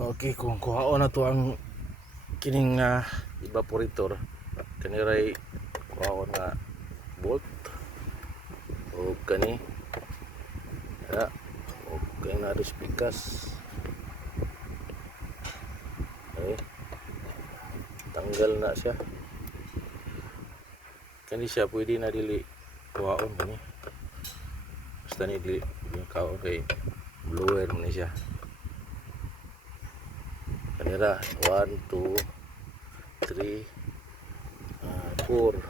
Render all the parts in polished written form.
Okay, kung kuhaon na to ang kining evaporator, kaniray kuhaon nga bolt o kani ya o kani na pikas ay tanggal na siya kani siya pwede na dili kuhaon kani basta ni dili kuhaon kay blower man ni siya kanira 1 2 3 4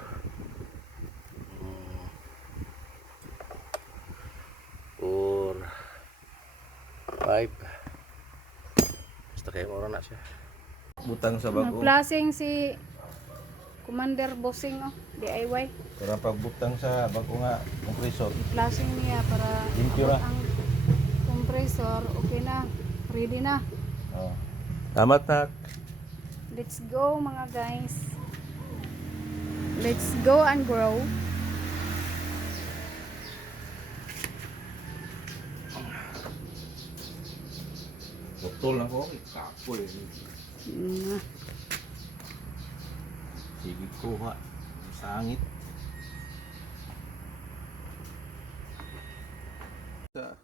5 basta kaya mura na siya butang sa bago Nagplasing si Commander Bossing DIY. para pagbutang sa bago nga compressor Plasing niya para limpyo na ang compressor okay na, ready na. Tamat na. Let's go mga guys. Let's go and grow. Botol na ko kapoy sige kuha sangit sa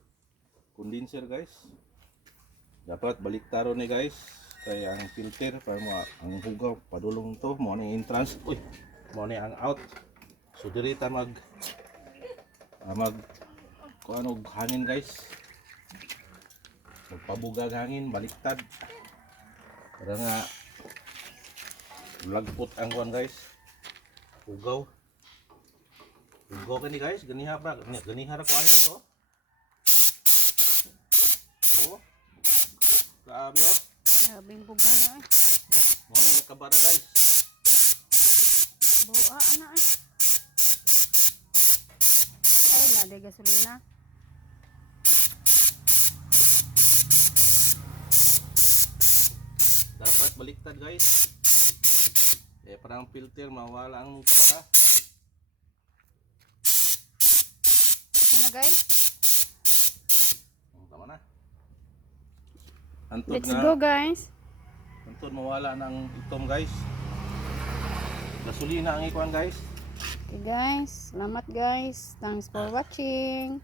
condenser guys dapat baliktaron ni guys kaya ang filter para mo ang hugaw padulong to mo ni entrance uy mo ni ang out so diri ta mag kuan og hangin guys magpabugag hangin baliktad para nga lagpot ang kuan guys hugaw kani guys ganiha pa ganiha ra kuan guys oh grabe oh Grabing buga na mo ni kabara guys buwa ana ay na de gasolina. Dapat baliktad guys parang filter mawala ang kabara Sino guys? tama na antod Let's go guys. antod mawala ng itom guys gasolina ang ikuan guys Okay guys, salamat guys. Thanks for watching.